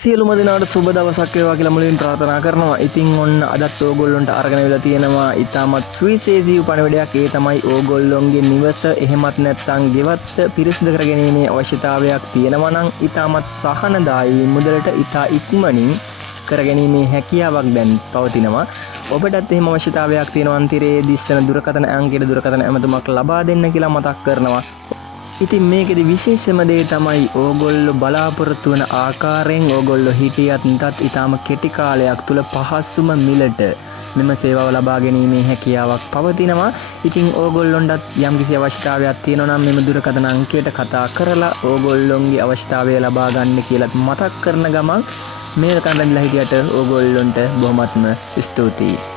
සියලුම දෙනාට සුබ දවසක් වේවා කියලා මුලින් ප්‍රාර්ථනා කරනවා. ඉතින් ඔන්න අදත් ඕගොල්ලන්ට අරගෙන වෙලා තියෙනවා ඊටමත් සුවිශේෂී උපණවිඩයක්. ඒ තමයි ඕගොල්ලොන්ගේ නිවස එහෙමත් නැත්නම් ගෙවත්ත පිරිසිදු කරගැනීමේ අවශ්‍යතාවයක් තියෙනවා නම් ඊටමත් සහනදායී මුදලට ඊට ඉක්මනින් කරගැනීමේ හැකියාවක් දැන් පවතිනවා. ඔබටත් එහෙම අවශ්‍යතාවයක් තියෙනවා නම් තිරේ දිස්සන දුරකථන අංකයට දුරකථන ඇමතුමක් ලබා දෙන්න කියලා මතක් කරනවා. ඉතින් මේකෙදි විශේෂම දේ තමයි ඕගොල්ලෝ බලාපොරොත්තු වන ආකාරයෙන් ඕගොල්ලෝ හිටියත් නැතත් ඊටම කෙටි කාලයක් තුල පහසුම මිලට මෙම සේවාව ලබා ගැනීමේ හැකියාවක් පවතිනවා. ඉතින් ඕගොල්ලොන්ටත් යම්කිසි අවශ්‍යතාවයක් තියෙනවා නම් මෙම දුරකථන අංකයට කතා කරලා ඕගොල්ලොන්ගේ අවශ්‍යතාවය ලබා ගන්න කියලා මතක් කරන ගමන් මේ කන්දන්ලා හිටියට ඕගොල්ලොන්ට බොහොමත්ම ස්තුතියි.